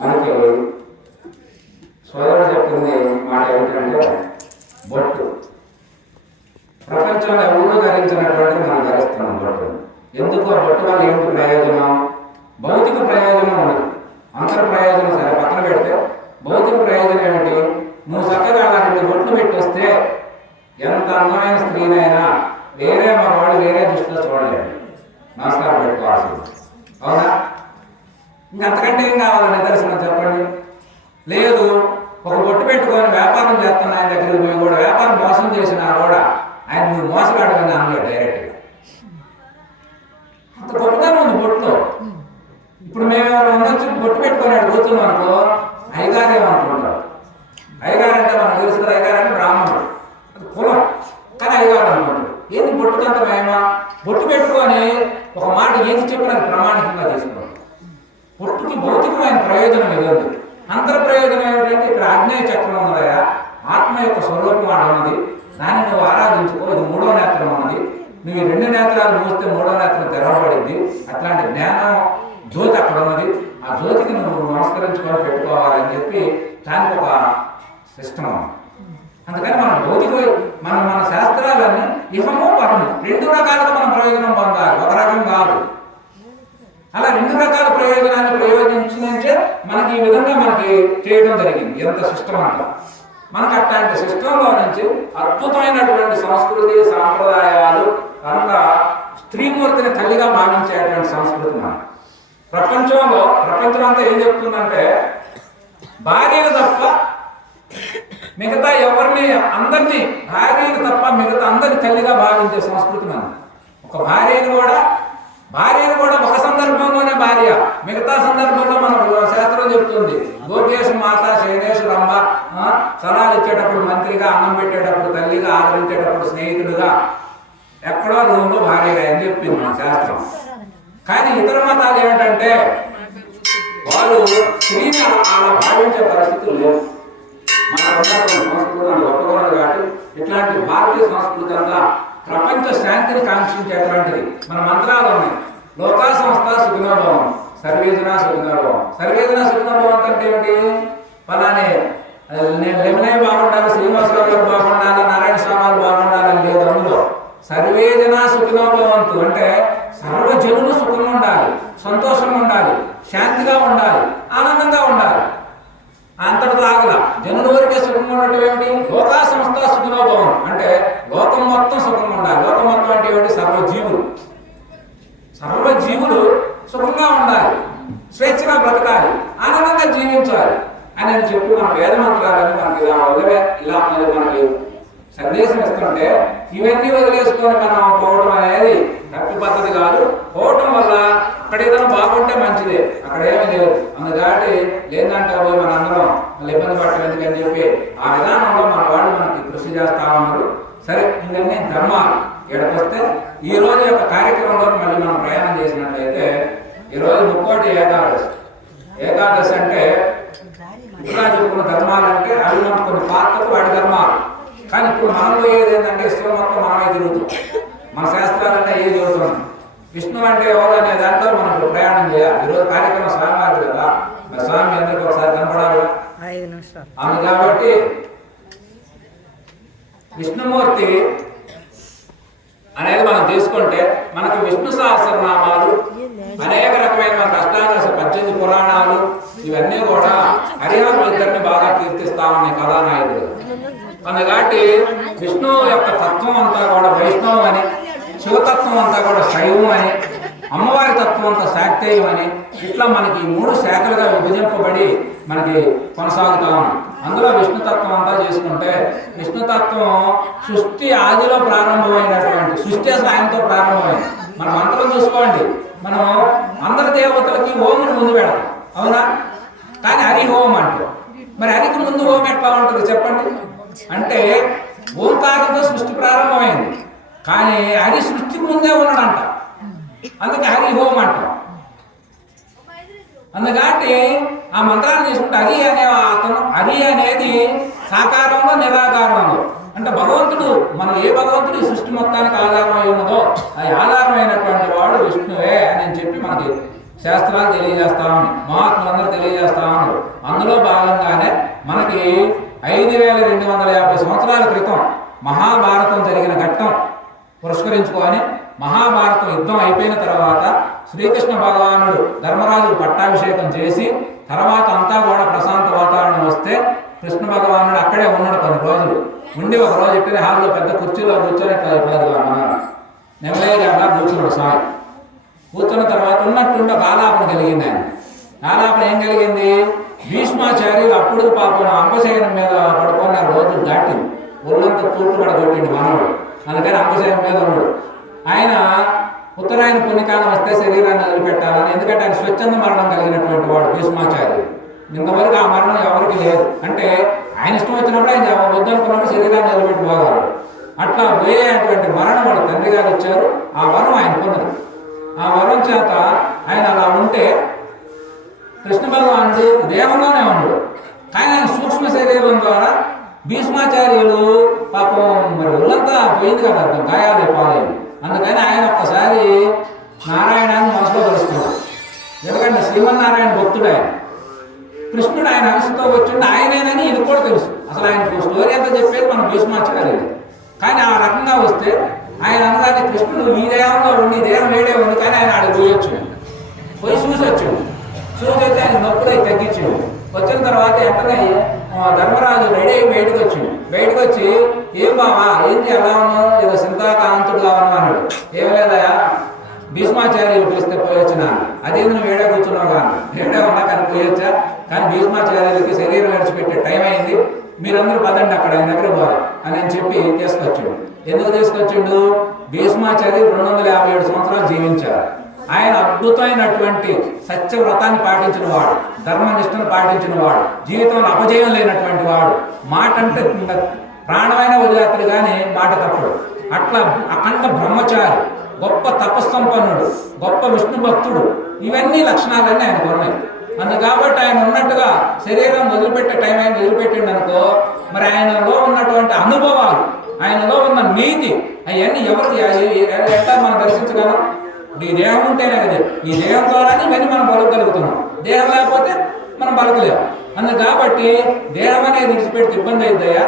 మనకి సోదరుడు చెప్తుంది మాట ఏమిటంటే బొట్టు. ప్రపంచంలో ఎవరు ధరించినటువంటి మనం ధరిస్తున్నాం బొట్టు. ఎందుకు ఆ బొట్టు వల్ల ఏమిటి ప్రయోజనం? భౌతిక ప్రయోజనం ఉండదు, అంతర్ ప్రయోజనం సరే పక్కన పెడితే భౌతిక ప్రయోజనం ఏమిటి? నువ్వు చక్కగా అలాంటి బొట్లు పెట్టి వస్తే ఎంత అందమైన స్త్రీనైనా వేరే మన వాళ్ళు వేరే దృష్టిలో చూడలేడు, నమస్కారం పెట్టుకోవాల్సింది. అవునా? ఇంకంతకంటే ఏం కావాలి నిదర్శనం చెప్పండి? లేదు, ఒక బొట్టు పెట్టుకొని వ్యాపారం చేస్తున్న ఆయన దగ్గరికి పోయి కూడా వ్యాపారం మోసం చేసినా కూడా ఆయన నువ్వు మోసగాడమని అనలేదు డైరెక్ట్గా. అంత గొప్పతనం ఉంది బొట్టులో. ఇప్పుడు మేము ఉండొచ్చు బొట్టు పెట్టుకొని కూర్చున్నాం అనుకో, అయ్యగారు ఏమనుకుంటారు? అయ్యగారు అంటే మనకు తెలుసు కదా, అయ్యగారు అంటే బ్రాహ్మణుడు, అది కులం, కానీ అయ్యగారు అనుకుంటారు. ఏంది బొట్టుకంత మేమా? బొట్టు పెట్టుకొని ఒక మాట ఏది చెప్పడానికి ప్రామాణికంగా తీసుకున్నాం. బొట్టుకి భౌతికమైన ప్రయోజనం ఏది? అంతర ప్రయోజనం ఏమిటంటే ఇక్కడ ఆగ్నేయ చక్రం ఉన్నదయా, ఆత్మ యొక్క స్వరూపం అక్కడ ఉన్నది, దాన్ని నువ్వు ఆరాధించుకో. ఇది మూడో నేత్రం ఉన్నది, నువ్వు ఈ రెండు నేత్రాలు మూస్తే మూడో నేత్రం తెరవబడింది. అట్లాంటి జ్ఞానం జ్యోతి అక్కడ ఉన్నది, ఆ జ్యోతికి నువ్వు నమస్కరించుకొని పెట్టుకోవాలని చెప్పి దానికి ఒక సిస్టమ్ ఉంది. అందుకని మన భౌతిక మన శాస్త్రాలన్నీ ఇహము పరము రెండు రకాలుగా మనం ప్రయోజనం పొందాలి, ఒక రకం కాదు. అలా రెండు రకాల ప్రయోజనాన్ని ప్రయోజించినంటే మనకి ఈ విధంగా మనకి చేయడం జరిగింది. ఎంత సిస్టమ్ అంట మనకు అట్లాంటి సిస్టంలో నుంచి అద్భుతమైనటువంటి సంస్కృతి సాంప్రదాయాలు, అంత స్త్రీమూర్తిని తల్లిగా భావించేటువంటి సంస్కృతి మన ప్రపంచం అంతా ఏం చెప్తుందంటే భార్యను తప్ప మిగతా ఎవరిని అందరినీ, భార్యను తప్ప మిగతా అందరిని తల్లిగా భావించే సంస్కృతి మన. ఒక భార్యను కూడా ఒక సందర్భంలోనే భార్య, మిగతా సందర్భంలో మనకు శాస్త్రం చెప్తుంది గోకేశు మాత శైనేశు రంభ, సలాలు ఇచ్చేటప్పుడు మంత్రిగా, అన్నం పెట్టేటప్పుడు తల్లిగా, ఆదరించేటప్పుడు స్నేహితుడుగా, ఎక్కడో రూమ్లో భార్యగా అని చెప్పింది మన శాస్త్రం. కానీ ఇతర మతాలు ఏమిటంటే వాళ్ళు స్త్రీని అలా భావించే పరిస్థితులు లేవు. మన సంస్కృతి ఒప్పుకోవాలి కాబట్టి ఇట్లాంటి భారతీయ సంస్కృతి అంతా ప్రపంచ శాంతిని కాంక్షించేటువంటిది. మన మంత్రాలు ఉన్నాయి, లోకా సంస్థ సుఖినోభవం, సర్వేజన సుఖినోభవం. సర్వేజన సుఖినోభవం అంటే ఏమిటి? ఫలానే నేను లెమనే బాగుండాలి, శ్రీనివాసరావు గారు బాగుండాలి, నారాయణ స్వామి బాగుండాలని లేదు. అందులో సర్వేజన సుఖినోభవంతు అంటే సర్వజనులు సుఖంగా ఉండాలి, సంతోషంగా ఉండాలి, శాంతిగా ఉండాలి, ఆనందంగా ఉండాలి. అంతటితో ఆగల జనుల వరకే సుఖంగా ఉండటం ఏమిటి? లోకా సంస్థ సుఖినోభవం అంటే లోకం మొత్తం సుఖంగా ఉండాలి. లోకం మొత్తం అంటే ఏమిటి? సర్వజీవులు సుఖంగా ఉండాలి, స్వేచ్ఛగా బ్రతకాలి, ఆనందంగా జీవించాలి అని చెప్పి మన వేద మంత్రాలని మనకి ఇలా మనకి సందేశం ఇస్తుంటే ఇవన్నీ వదిలేసుకొని మనం పోవడం అనేది తప్పు పద్ధతి కాదు. పోవటం వల్ల అక్కడ ఏదైనా బాగుంటే మంచిదే, అక్కడ ఏమీ లేదు. అందుకని లేదంటే పోయి మన అందరం మళ్ళీ ఇబ్బంది పడటం ఎందుకని చెప్పి ఆ విధానంలో మన వాళ్ళు మనకి కృషి చేస్తా ఉన్నారు. సరే, ఇవన్నీ ధర్మాలు ఎక్కడికొస్తే ఈ రోజు యొక్క కార్యక్రమంలో మళ్ళీ మనం ప్రయాణం చేసినట్లయితే ఈరోజు ముక్కోటి ఏకాదశి అంటే ఇంకా చెప్పుకున్న ధర్మాలు అంటే అవి కొన్ని పాత్రకు వాటి ధర్మాలు. కానీ ఇప్పుడు మనం పోయేది ఏంటంటే విశ్వం మొత్తం మనమే తిరుగుతాం, మన శాస్త్రాలంటే ఏ చదువుతున్నాం. విష్ణు అంటే ఎవరు అనే దాంట్లో మనకు ప్రయాణం చేయాలి. ఈరోజు కార్యక్రమం స్వామివారు కదా, మరి స్వామి అందరికీ ఒకసారి కనపడాలి. అవును, కాబట్టి విష్ణుమూర్తి అనేది మనం తీసుకుంటే మనకు విష్ణు సహస్రనామాలు, అనేక రకమైన మనకు అష్టాదశ 18 పురాణాలు, ఇవన్నీ కూడా హరిహరులు ఇద్దరిని బాగా కీర్తిస్తా ఉన్నాయి కథానాయకులు. అందుకటి విష్ణు యొక్క తత్వం అంతా కూడా వైష్ణవం అని, శివతత్వం అంతా కూడా శైవం అని, అమ్మవారి తత్వం అంతా శాక్తేయం అని, ఇట్లా మనకి 3 శాఖలుగా విభజింపబడి మనకి కొనసాగుతా ఉంది. అందులో విష్ణుతత్వం అంతా చేసుకుంటే విష్ణుతత్వం సృష్టి ఆదిలో ప్రారంభమైనటువంటి సృష్టి అసలు ఆయనతో ప్రారంభమైంది. మన మంత్రం చూసుకోండి, మనం అందరి దేవతలకి ఓమును ముందు పెడతాం, అవునా? కానీ హరి హోమం అంటాం. మరి హరికి ముందు హోమం ఎట్లా ఉంటుంది చెప్పండి? అంటే ఓంకారంతో సృష్టి ప్రారంభమైంది, కానీ హరి సృష్టికి ముందే ఉన్నాడంట, అందుకే హరి హోమం అంటాం. అందుకని ఆ మంత్రాన్ని తీసుకుంటే హరి అనేది సాకారంలో నిరాకారంలో అంటే భగవంతుడు, మనం ఏ భగవంతుడు ఈ సృష్టి మొత్తానికి ఆధారమై ఉన్నదో ఆ ఆధారమైనటువంటి వాడు విష్ణువే అని చెప్పి మనకి శాస్త్రాలు తెలియజేస్తామని మహాత్ములందరూ తెలియజేస్తామన్నారు. అందులో భాగంగానే మనకి 5250 సంవత్సరాల క్రితం మహాభారతం జరిగిన ఘట్టం పురస్కరించుకొని మహాభారతం యుద్ధం అయిపోయిన తర్వాత శ్రీకృష్ణ భగవానుడు ధర్మరాజు పట్టాభిషేకం చేసి తర్వాత అంతా కూడా ప్రశాంత వాతావరణం వస్తే కృష్ణ భగవానుడు అక్కడే ఉన్నాడు కొన్ని రోజులు ఉండి ఒక రోజు ఇట్టే హాల్లో పెద్ద కుర్చీలో కూర్చొని నెమ్మదిగా కూర్చున్నాడు స్వామి. కూర్చున్న తర్వాత ఉన్నట్టుండి ఒక ఆలాపన కలిగింది. ఆయన ఆలాపన ఏం కలిగింది? భీష్మాచార్యులు అప్పుడు పాపం అంబశయనం మీద పడుకున్నారు. రోజులు దాటింది, ఒళ్ళంతా తూట్లు పడగొట్టింది మనవుడు. అందుకని అంబశయనం మీద ఉన్నాడు. ఆయన ఉత్తరాయణ పుణ్యకాలం వస్తే శరీరాన్ని వదిలిపెట్టాలని, ఎందుకంటే ఆయన స్వచ్ఛంద మరణం కలిగినటువంటి వాడు భీష్మాచార్యులు. ఇంతవరకు ఆ మరణం ఎవరికి లేదు. అంటే ఆయన ఇష్టం వచ్చినప్పుడు ఆయన వద్దనుకున్నప్పుడు శరీరాన్ని వదిలిపెట్టి పోగలరు. అట్లా పోయేటువంటి మరణం వాడు తండ్రి గారు ఇచ్చారు. ఆ వరం ఆయన పొందరు. ఆ వరం చేత ఆయన అలా ఉంటే కృష్ణ భగవానుడు దేహంలోనే ఉన్నాడు. కానీ ఆయన సూక్ష్మ శరీరం ద్వారా భీష్మాచార్యులు పాపం మరి ఒళ్ళంతా పోయింది కదా, గాయాలు పాలైంది. అందుకని ఆయన ఒక్కసారి నారాయణాన్ని మనసులో కలుస్తున్నాడు. ఎందుకంటే శ్రీమన్నారాయణ భక్తుడు ఆయన. కృష్ణుడు ఆయన అంశతో వచ్చిండు ఆయనేనని ఇది కూడా తెలుసు. అసలు ఆయన స్టోరీ అంతా చెప్పేది మన భీష్మాచార్యులు. కానీ ఆ రకంగా వస్తే ఆయన అనగానే కృష్ణుడు ఈ దేహంలో ఉండి దేహం వేడే ఉంది, కానీ ఆయన ఆడికి పోయొచ్చు. పోయి చూసి వచ్చాడు. చూసి వచ్చి ఆయన నొప్పులు తగ్గించాడు. వచ్చిన తర్వాత వెంటనే ధర్మరాజు రెడీ అయ్యి బయటకు వచ్చి ఏం బావా ఏంటి ఎలా ఉన్నావు, ఏదో సింతాకాంతుడుగా ఉన్నావు అన్నాడు. ఏం లేదయా భీష్మాచార్యులు పిలిస్తే పోయొచ్చిన. అదే నువ్వు వేడే కూర్చున్నావు కానీ వేడే ఉన్నా కానీ పోయొచ్చా, కానీ భీష్మాచార్యులకి శరీరం విడిచిపెట్టే టైం అయింది, మీరందరూ పదండి అక్కడ ఆయన దగ్గర పోవాలి అని చెప్పి తీసుకొచ్చాడు. ఎందుకు తీసుకొచ్చిండు? భీష్మాచార్యులు 257 సంవత్సరాలు జీవించారు. ఆయన అద్భుతమైనటువంటి సత్యవ్రతాన్ని పాటించిన వాడు, ధర్మనిష్టను పాటించిన వాడు, జీవితంలో అపజయం లేనటువంటి వాడు. మాట అంటే ప్రాణమైన వదిలేస్తాడు కానీ మాట తప్పడు. అట్లా అఖండ బ్రహ్మచారి, గొప్ప తపస్సంపన్నుడు, గొప్ప విష్ణు భక్తుడు. ఇవన్నీ లక్షణాలన్నీ ఆయనకు ఉన్నాయి. కాబట్టి ఆయన ఉన్నట్టుగా శరీరం వదిలిపెట్టే టైం ఆయన వదిలిపెట్టిండు అనుకో, మరి ఆయనలో ఉన్నటువంటి అనుభవాలు, ఆయనలో ఉన్న నీతి, అవన్నీ ఎవరికి ఎట్లా మనం దర్శించగలం? ఈ దేహం ఉంటేనే కదా, ఈ దేహం ద్వారానే ఇవన్నీ మనం బలగలుగుతున్నాం. దేహం లేకపోతే మనం బలకలేము. కాబట్టి దేహం అనేది విడిచిపెట్టి ఇబ్బంది అవుతాయా?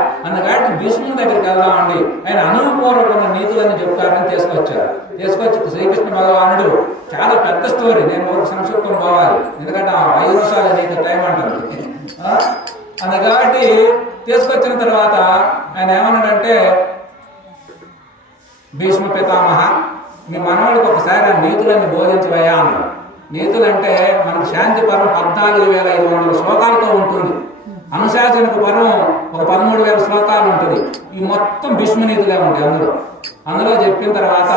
కాబట్టి భీష్ముని దగ్గరికి వెళ్దామండి, ఆయన అనుభవపూర్వకమైన నీతులని చెప్తారని తీసుకొచ్చి శ్రీకృష్ణ భగవానుడు చాలా పెద్ద స్టోరీ, నేను ఒక సంక్షిప్తం పోవాలి, ఎందుకంటే 5 నిమిషాలు నీకు టైం అంటారు. కాబట్టి తీసుకొచ్చిన తర్వాత ఆయన ఏమన్నాడంటే, భీష్మ పితామహ మీ మనవాడికి ఒకసారి ఆ నీతులన్నీ బోధించవయ్యా అన్నాడు. నీతులంటే మనకు శాంతి పర్వం 14,500 శ్లోకాలతో ఉంటుంది. అనుశాసనకు పర్వం ఒక 13,000 శ్లోకాలు ఉంటుంది. ఈ మొత్తం భీష్మనీతులే ఉంటాయి. అందులో చెప్పిన తర్వాత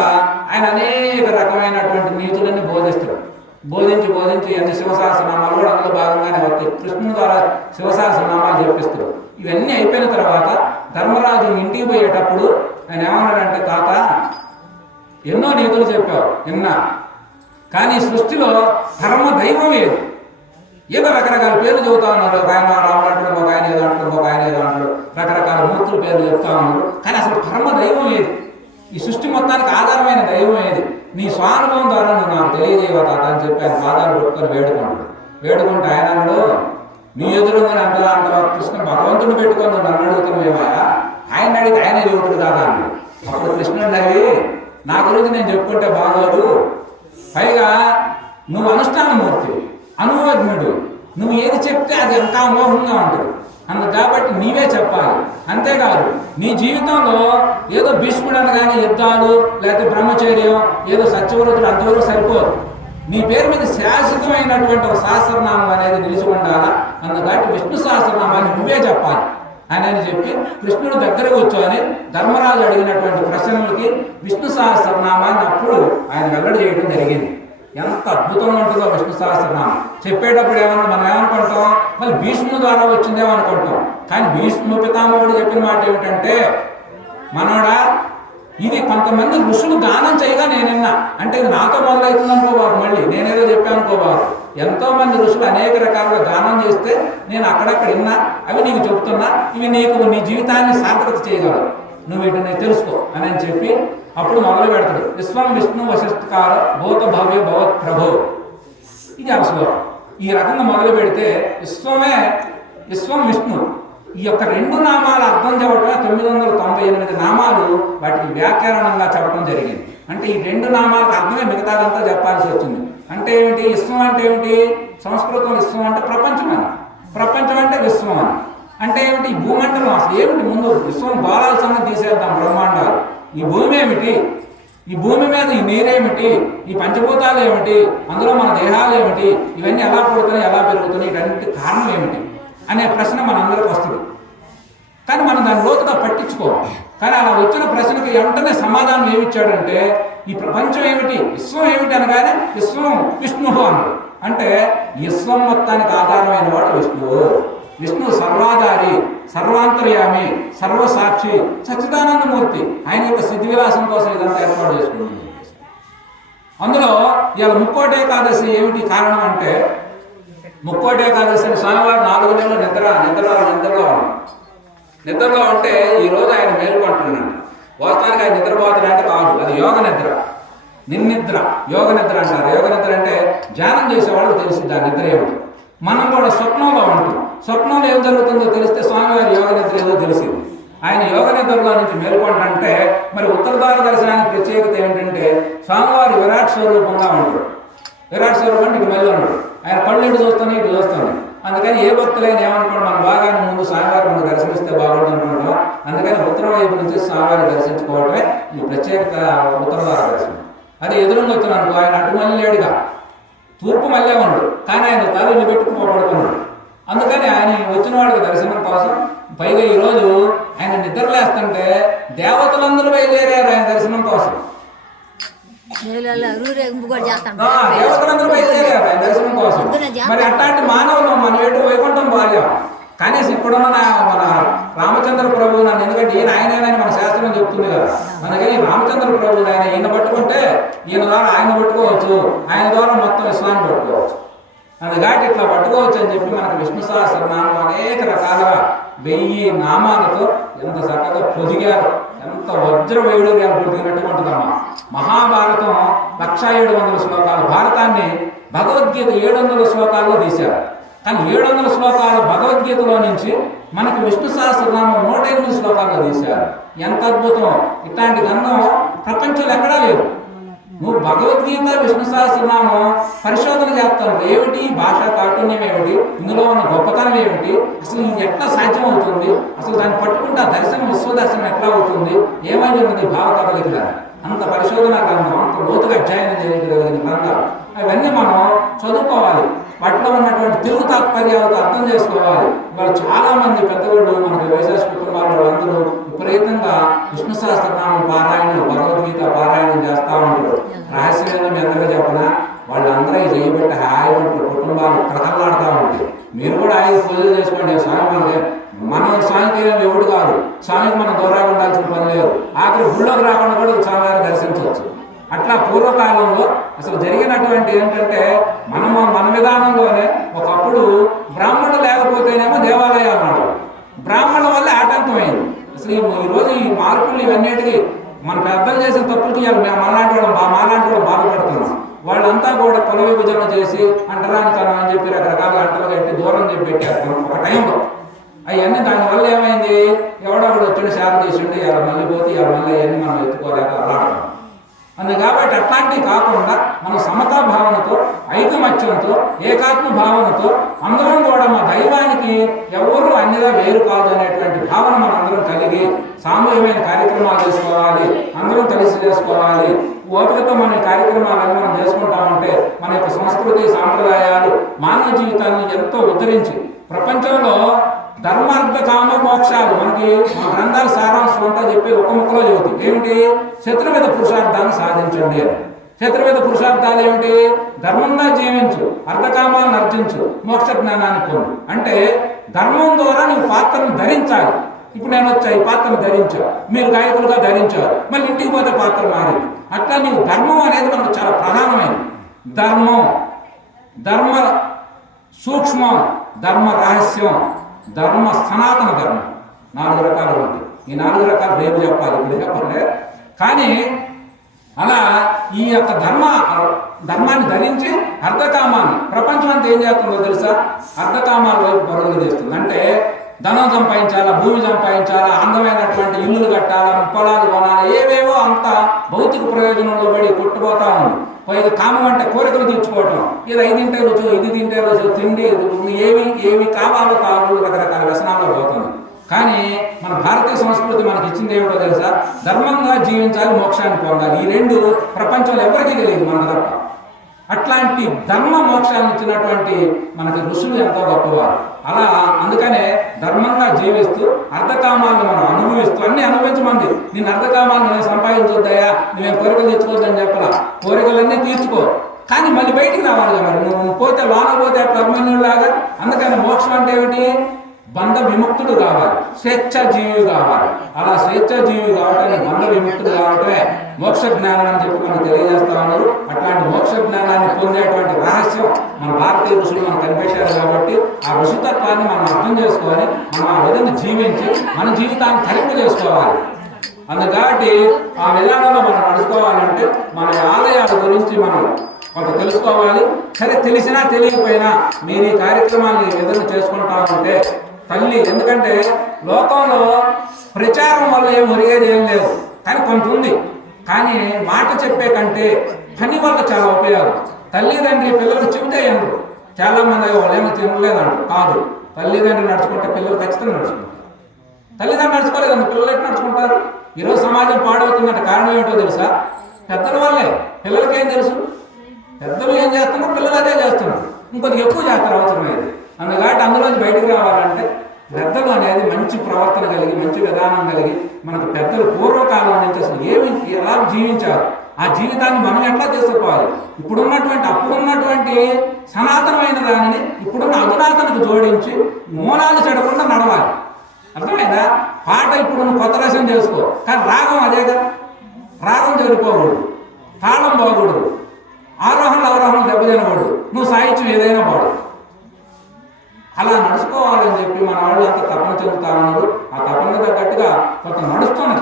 ఆయన అనేక రకమైనటువంటి నీతులన్నీ బోధిస్తాడు. బోధించి అన్ని శివసహస్రనామాలు కూడా అందులో భాగంగానే వస్తాయి. కృష్ణుని ద్వారా శివసహస్రనామాలు చెప్పిస్తాడు. ఇవన్నీ అయిపోయిన తర్వాత ధర్మరాజు ఇంటికి పోయేటప్పుడు ఆయన ఏమన్నాడంటే, తాత ఎన్నో నీతులు చెప్పావు విన్నా, కానీ సృష్టిలో ధర్మ దైవం ఏదో రకరకాల పేర్లు చెబుతా ఉన్నారు. ఒక ఆయన రాముడు అంటాడు, ఒక ఆయన ఏదో అంటాడు, ఒక ఆయన ఏదో అంటాడు, రకరకాల మూర్తుల పేర్లు చెప్తా ఉన్నారు. కానీ అసలు ధర్మ దైవం ఏది? ఈ సృష్టి మొత్తానికి ఆధారమైన దైవం ఏది? నీ స్వానుభవం ద్వారా నువ్వు నాకు తెలియజేయవా తాత అని చెప్పి ఆయన పాదాలు పెట్టుకొని వేడుకుంటే ఆయన అన్నాడు, నీ ఎదురుగానే అంత కృష్ణ భగవంతుని పెట్టుకొని నువ్వు నన్ను అడుగుతున్నావేమా? ఆయన అడిగితే ఆయనే చెబుతాడు కాదా అన్నాడు. అప్పుడు కృష్ణుడు అవి నా గురించి నేను చెప్పుకుంటే బాగోదు, పైగా నువ్వు అనుష్ఠానమూర్తి, అనుభవజ్ఞుడు, నువ్వు ఏది చెప్తే అది ఇంకా మోహంగా ఉంటుంది. కాబట్టి నీవే చెప్పాలి. అంతేకాదు నీ జీవితంలో ఏదో భీష్ముడు అనగానే యుద్ధాలు లేకపోతే బ్రహ్మచర్యం ఏదో సత్యవ్రతుడు అంతవరకు సరిపోదు. నీ పేరు మీద శాశ్వతమైనటువంటి ఒక సహస్రనామం అనేది నిలిచి ఉండాలా. కాబట్టి విష్ణు సహస్రనామాన్ని నువ్వే చెప్పాలి అని చెప్పి కృష్ణుడు దగ్గరకు వచ్చాని ధర్మరాజు అడిగినటువంటి ప్రశ్నలకి విష్ణు సహస్రనామాన్ని అప్పుడు ఆయన వెల్లడి చేయడం జరిగింది. ఎంత అద్భుతంగా ఉంటుందో విష్ణు సహస్రనామం చెప్పేటప్పుడు మనం ఏమనుకుంటాం, మళ్ళీ భీష్ముని ద్వారా వచ్చిందేమో అనుకుంటాం. కానీ భీష్మ పితామహుడు చెప్పిన మాట ఏమిటంటే, మనోడా ఇది కొంతమంది ఋషులు దానం చేయగా నేను విన్నా. అంటే ఇది నాతో మొదలవుతుంది అనుకోబాబు, మళ్ళీ నేనేదో చెప్పాను అనుకోబాబు. ఎంతో మంది ఋషులు అనేక రకాలుగా దానం చేస్తే నేను అక్కడక్కడ విన్నా, అవి నీకు చెప్తున్నా, ఇవి నీకు నీ జీవితాన్ని సార్థకత చేయగలవు, నువ్వు వీటిని తెలుసుకో అని చెప్పి అప్పుడు మొదలు పెడతాడు. విశ్వం విష్ణు వశిష్ఠకార భూత భవ్య భవత్ ప్రభో ఇది ఆ శ్లోకం. ఈ రకంగా మొదలు పెడితే విశ్వం విష్ణు, ఈ యొక్క 2 నామాల అర్థం చెప్పడమే 998 నామాలు వాటికి వ్యాకరణంగా చెప్పడం జరిగింది. అంటే ఈ 2 నామాలకు అర్థమే మిగతాదంతా చెప్పాల్సి వచ్చింది. అంటే ఏమిటి? విశ్వం అంటే ఏమిటి? సంస్కృతం విశ్వం అంటే ప్రపంచం అని, ప్రపంచం అంటే విశ్వం అని. అంటే ఏమిటి? ఈ భూమండలం అసలు ఏమిటి? ముందు విశ్వం గోళాల సంగతి తీసేద్దాం. బ్రహ్మాండాలు, ఈ భూమి ఏమిటి, ఈ భూమి మీద ఈ నీరేమిటి, ఈ పంచభూతాలు ఏమిటి, అందులో మన దేహాలు ఏమిటి, ఇవన్నీ ఎలా పుడుతున్నాయి, ఎలా పెరుగుతున్నాయి, వీటన్నిటి కారణం ఏమిటి అనే ప్రశ్న మనందరికి వస్తుంది. కానీ మనం దాన్ని లోతుగా పట్టించుకోవాలి. కానీ అలా వచ్చిన ప్రశ్నకి వెంటనే సమాధానం ఏమిచ్చాడంటే, ఈ ప్రపంచం ఏమిటి, విశ్వం ఏమిటి అనగానే విశ్వం విష్ణువు అన్నాడు. అంటే విశ్వం మొత్తానికి ఆధారమైన వాడు విష్ణువు. విష్ణు సర్వాధారి, సర్వాంతర్యామి, సర్వసాక్షి, సచ్చిదానందమూర్తి. ఆయన యొక్క సిద్ధి విలాసం కోసం ఇదంతా ఏర్పాటు చేసుకుంటుంది. అందులో ఇవాళ ముక్కోటి ఏకాదశి ఏమిటి కారణం అంటే, ముక్కోటి ఏకాదశి అని స్వామివారు 4 నెలలు నిద్రలో ఉంటే ఈరోజు ఆయన మేలుకుంటున్నాడు. వాస్తవానికి ఆయన నిద్రపోతున్నాడంటే కాదు, అది యోగ నిద్ర, నిర్నిద్ర, యోగ నిద్ర అంటారు. యోగ నిద్ర అంటే ధ్యానం చేసేవాళ్ళు తెలిసింది ఆ నిద్ర ఏమిటి. మనం కూడా స్వప్నంలో ఉంటాం. స్వప్నంలో ఏం జరుగుతుందో తెలిస్తే స్వామివారి యోగ నిద్ర ఏదో తెలిసింది. ఆయన యోగ నిద్రలో నుంచి మేల్కొంటే మరి ఉత్తరద్వార దర్శనానికి ప్రత్యేకత ఏంటంటే, స్వామివారి విరాట్ స్వరూపంగా ఉంటాడు. విరాట్ స్వరూపం అంటే ఇటు మళ్ళీ ఉన్నాడు. ఆయన కళ్ళు ఇటు చూస్తున్నాయి, ఇటు చూస్తున్నాయి. అందుకని ఏ భక్తులైనా ఏమనుకోండి, మన బాగానే ముందు స్వామివారి మనకు దర్శనిస్తే బాగుంటుంది అనుకుంటాం. అందుకని ఉత్తరం వైపు నుంచి స్వామివారి దర్శించుకోవటమే ఈ ప్రత్యేకత ఉత్తరద్వార దర్శనం. అదే ఎదురుగా వచ్చిన అనుకో, ఆయన అటు మళ్ళీ లేడుగా, తూర్పు మళ్ళీ ఉన్నాడు. కానీ ఆయన తలని పెట్టుకుని పడుకున్నాడు. అందుకని ఆయన వచ్చిన వాడికి దర్శనం కోసం, పైగా ఈరోజు ఆయన నిద్రలేస్తుంటే దేవతలందరూ బయలుదేరారు ఆయన దర్శనం కోసం. దేవతలందరూ బయలుదేరారు ఆయన దర్శనం కోసం. మరి అట్లాంటి మానవులు మనం ఎటు వైకుంఠం బాల్యం. కనీసం ఇప్పుడున్న మన రామచంద్ర ప్రభువు నన్ను, ఎందుకంటే ఈయన ఆయనని మన శాస్త్రం చెప్తుంది కదా. అందుకని రామచంద్ర ప్రభువు ఈయన పట్టుకుంటే ఈయన ద్వారా ఆయన పట్టుకోవచ్చు, ఆయన ద్వారా మొత్తం విశ్వాన్ని పట్టుకోవచ్చు. అందుకాటి ఇట్లా పట్టుకోవచ్చు అని చెప్పి మనకు విష్ణు సహస్రనామం అనేక రకాలుగా 1000 నామాలతో ఎంత చక్కగా పొదిగారు. ఎంత వజ్ర వైడూర్యాలు పొదిగినట్టుకుంటుందమ్మా. మహాభారతం 1700 శ్లోకాలు, భారతాన్ని భగవద్గీత 700 శ్లోకాల్లో తీశారు. కానీ 700 శ్లోకాలు భగవద్గీతలో నుంచి మనకు విష్ణు సహస్రనామం 108 శ్లోకాల్లో తీశారు. ఎంత అద్భుతం! ఇట్లాంటి గంధం ప్రపంచంలో ఎక్కడా లేదు. నువ్వు భగవద్గీత విష్ణు సహస్రనామం పరిశోధన చేస్తావు. ఏమిటి భాషా కాఠిన్యం ఏమిటి, ఇందులో ఉన్న గొప్పతనం ఏమిటి, అసలు ఇది ఎట్లా సాధ్యం అవుతుంది, అసలు దాన్ని పట్టుకుంటే ఆ దర్శనం విశ్వదర్శనం ఎట్లా అవుతుంది, ఏమైనా ఉన్నది భావకథలికి అంత పరిశోధన గ్రంథం, అంత లోతుగా అధ్యయనం చేయగలిగిన గ్రంథాలు అవన్నీ మనం చదువుకోవాలి. వాటిలో ఉన్నటువంటి తెలుగు తాత్పర్యాలతో అర్థం చేసుకోవాలి. వాళ్ళు చాలా మంది పెద్దవాళ్ళు మనకి వైశాఖ కుటుంబాల వాళ్ళందరూ విపరీతంగా విష్ణు సహస్రనామం పారాయణం, భగవద్గీత పారాయణం చేస్తూ ఉంటారు. రహస్యంగా మీ అందరికీ చెప్పిన వాళ్ళందరూ చేయబెట్టి హాయి ఉంటారు, కుటుంబాలు కలకలాడుతూ ఉంటాయి. మీరు కూడా ఆయన పూజలు చేసుకోండి. స్వామి మనం స్వామికి ఎవడు కాదు, స్వామికి మనం దూరంగా ఉండాల్సిన పని లేదు. ఆఖరి గుళ్ళోకి రాకుండా కూడా స్వామివారిని దర్శించవచ్చు. అట్లా పూర్వకాలంలో అసలు జరిగినటువంటి ఏంటంటే, మన విధానంలోనే ఒకప్పుడు బ్రాహ్మణుడు లేకపోతేనేమో దేవాలయాలు నడవు, బ్రాహ్మణుల వల్ల ఆటంకమైంది. అసలు ఈరోజు ఈ మార్పులు ఇవన్నిటికీ మన పెద్దలు చేసిన తప్పులకి మాలాంటి వాళ్ళు బాధపడుతున్నాం. వాళ్ళంతా కూడా కుల విభజన చేసి అంటరానితనం అని చెప్పి రకరకాల అంటలు కట్టి దూరం చెప్పి పెట్టారు ఒక టైంలో. అవన్నీ దానివల్ల ఏమైంది, ఎవడొకడు వచ్చిండు సేవ చేసిండు, ఇలా మళ్ళీ పోతే ఇలా మళ్ళీ అవన్నీ మనం ఎత్తుకోలేక అలాడడం. కాబట్టి అట్లాంటివి కాకుండా మనం సమతా భావనతో, ఐకమత్యంతో, ఏకాత్మ భావనతో అందరం కూడా మా దైవానికి ఎవరు అన్నిగా వేరు కాదు అనేటువంటి భావన మనందరం కలిగి సామూహికమైన కార్యక్రమాలు చేసుకోవాలి, అందరం కలిసి చేసుకోవాలి. ఓపికతో మన కార్యక్రమాలను మనం చేసుకుంటామంటే మన యొక్క సంస్కృతి సాంప్రదాయాలు మానవ జీవితాన్ని ఎంతో ఉద్ధరించి ప్రపంచంలో ధర్మార్థ కామ మోక్షాలు మనకి మన గ్రంథాల సారాంశం అంతా చెప్పి ఒక ముక్కలో చెబుతుంది. ఏమిటి? చతుర్వేద పురుషార్థాన్ని సాధించండి అని. చతుర్వేద పురుషార్థాలు ఏమిటి? ధర్మంగా జీవించు, అర్థకామాలను అర్జించు, మోక్ష జ్ఞానాన్ని పొందు. అంటే ధర్మం ద్వారా నీవు పాత్రను ధరించాలి. ఇప్పుడు నేను వచ్చా, ఈ పాత్రను ధరించావు, మీరు గాయకులుగా ధరించారు, మళ్ళీ ఇంటికి పోతే పాత్ర మారింది. అట్లా నీవు ధర్మం అనేది మనకు చాలా ప్రధానమైనది. ధర్మ సూక్ష్మం, ధర్మ రహస్యం, ధర్మ సనాతన ధర్మం 4 రకాలు ఉంది. ఈ 4 రకాలు రేపు చెప్పాలి, ఇప్పుడు చెప్పండి. కానీ అలా ఈ యొక్క ధర్మాన్ని ధరించి అర్ధకామాన్ని ప్రపంచం అంతా ఏం చేస్తుందో తెలుసా? అర్ధకామాల వైపు పరుగులు చేస్తుంది. అంటే ధనం సంపాదించాలా, భూమి సంపాదించాలా, అందమైనటువంటి ఇల్లులు కట్టాలా, పొలాలు కొనాలి, ఏవేవో అంత భౌతిక ప్రయోజనంలో పడి కొట్టుపోతా ఉంది. పైగా కామం అంటే కోరికలు తీర్చుకోవటం, ఇది అది తింటే రుచు, ఇది తింటే రుచు, తిండి ఏవి కావాలో రకరకాల వ్యసనాల్లో పోతుంది. కానీ మన భారతీయ సంస్కృతి మనకి ఇచ్చింది ఏమిటో తెలుసా? ధర్మంగా జీవించాలి, మోక్షాన్ని పొందాలి. ఈ రెండు ప్రపంచంలో ఎవరికీ తెలియదు, మనకు తప్ప. అట్లాంటి ధర్మ మోక్షాలను ఇచ్చినటువంటి మనకి ఋషులు ఎంతో గొప్పవారు. అలా అందుకనే ధర్మంగా జీవిస్తూ అర్ధకామాలను మనం అనుభవిస్తూ అన్ని అనుభవించమంది. నేను అర్ధకామాలను నేను సంపాదించొద్దయా, నువ్వేం కోరికలు తెచ్చుకోవద్దని చెప్పలా. కోరికలన్నీ తీర్చుకో, కానీ మళ్ళీ బయటికి రావాలి. మరి నువ్వు పోతే లోన పోతే అభిమన్యులాగా. అందుకని మోక్షం అంటే ఏమిటి? బంధ విముక్తుడు కావాలి, స్వేచ్ఛాజీవి కావాలి. అలా స్వేచ్ఛాజీవి కావటానికి, బంధ విముక్తుడు కావటమే మోక్ష జ్ఞానం అని చెప్పి మనకు తెలియజేస్తా ఉన్నారు. అట్లాంటి మోక్ష జ్ఞానాన్ని పొందేటువంటి రహస్యం మన భారతీయ ఋషులు మనకు కనిపించారు. కాబట్టి ఆ ఋషితత్వాన్ని మనం అర్థం చేసుకొని మనం ఆ విధంగా జీవించి మన జీవితాన్ని తరింపు చేసుకోవాలి. కాబట్టి ఆ విధానంలో మనం నడుచుకోవాలంటే మన ఆలయాల గురించి మనం కొంత తెలుసుకోవాలి. సరే, తెలిసినా తెలియకపోయినా మీరు ఈ కార్యక్రమాన్ని ఈ విధంగా చేసుకుంటా ఉంటే తల్లి, ఎందుకంటే లోకంలో ప్రచారం వల్ల ఏం ఒరిగేది ఏం లేదు, కానీ కొంత ఉంది. కానీ మాట చెప్పే కంటే పని వల్ల చాలా ఉపయోగం. తల్లిదండ్రి పిల్లలకు చెబితే ఎందు చాలా మంది వాళ్ళేమో తినలేదంట. కాదు, తల్లిదండ్రి నడుచుకుంటే పిల్లలు ఖచ్చితంగా నడుచుకుంటారు. తల్లిదండ్రులు నడుచుకోలేదండి, పిల్లలు ఎట్లా నడుచుకుంటారు? ఈరోజు సమాజం పాడవుతుందంటే కారణం ఏంటో తెలుసా? పెద్దల వల్లే. పిల్లలకేం తెలుసు? పెద్దలు ఏం చేస్తున్నారు, పిల్లలు అదే చేస్తున్నారు. ఇంకొద్దిగా ఎక్కువ చేస్తారు అవసరమైంది. అందుకని అందులోంచి బయటకు రావాలంటే పెద్దలు అనేది మంచి ప్రవర్తన కలిగి, మంచి విధానం కలిగి, మనకు పెద్దలు పూర్వకాలం నుంచి అసలు ఎలా జీవించారు, ఆ జీవితాన్ని మనం ఎట్లా తీసుకుపోవాలి, అప్పుడున్నటువంటి సనాతనమైన దానిని ఇప్పుడున్న అధునాతనకు జోడించి మూలాలు చెడకుండా నడవాలి. అర్థమైందా? పాట ఇప్పుడు కొత్త రసం చేసుకో, కానీ రాగం అదేగా. రాగం చెడిపోకూడదు, తాళం పోకూడదు, ఆరోహణలు అవరోహణలు దెబ్బతినకూడదు, నువ్వు సాహిత్యం ఏదైనా పాడు. అలా నడుచుకోవాలని చెప్పి మన వాళ్ళు అంతా తపన చెందుతా ఉన్నారు. ఆ తపనకు తగ్గట్టుగా కొంత నడుస్తున్నాం.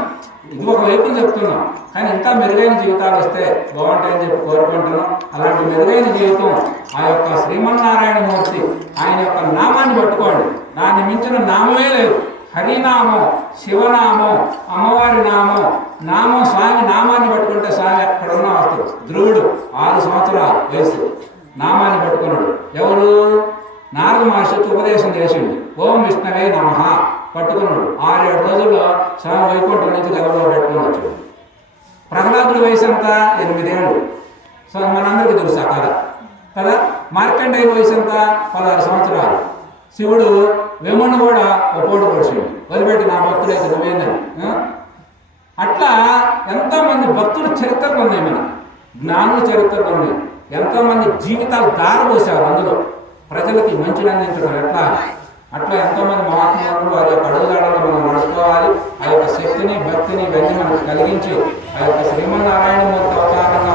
ఇది ఒక వైపు చెప్తున్నాం, కానీ ఇంకా మెరుగైన జీవితాలు వస్తే బాగుంటాయని చెప్పి కోరుకుంటున్నాం. అలాంటి మెరుగైన జీవితం ఆ యొక్క శ్రీమన్నారాయణమూర్తి ఆయన యొక్క నామాన్ని పట్టుకోండి. దాన్ని మించిన నామమే లేదు. హరినామం, శివనామం, అమ్మవారి నామం స్వామి నామాన్ని పట్టుకుంటే స్వామి ఎక్కడున్నా వస్తుంది. ధ్రువుడు 6 సంవత్సరాలు వయసు నామాన్ని పట్టుకున్నాడు. ఎవరు? నారద మహర్షికి ఉపదేశం చేసిండు. ఓం విష్ణవే నమః పట్టుకున్నాడు. 6-7 రోజుల్లో స్వామి వైకుంఠం నుంచి గర్భంలో పెట్టుకుని వచ్చాడు. ప్రహ్లాదుడి వయసు అంతా 8 ఏళ్ళు. సో మనందరికీ తెలుసు ఆ కథ కదా. మార్కండేయుల వయసు అంతా 16 సంవత్సరాలు. శివుడు వేముడిని కూడా ఒక పోటు పొడిచాడు, వదిలిపెట్టి నా భక్తుడైతే నువ్వేందని. అట్లా ఎంతోమంది భక్తుల చరిత్రలు ఉన్నాయి, మనకి జ్ఞానుల చరిత్రలు ఉన్నాయి. ఎంతోమంది జీవితాలు దారపోసారు అందులో ప్రజలకి మంచిని అందించడం ఎట్లా. అట్లా ఎంతోమంది మహాత్ములు వారి యొక్క అడుగుదాడలో మనం నడుచుకోవాలి. ఆ యొక్క శక్తిని, భక్తిని ఇవన్నీ మనకు కలిగించి ఆ యొక్క శ్రీమన్నారాయణమూర్తి అవతారంగా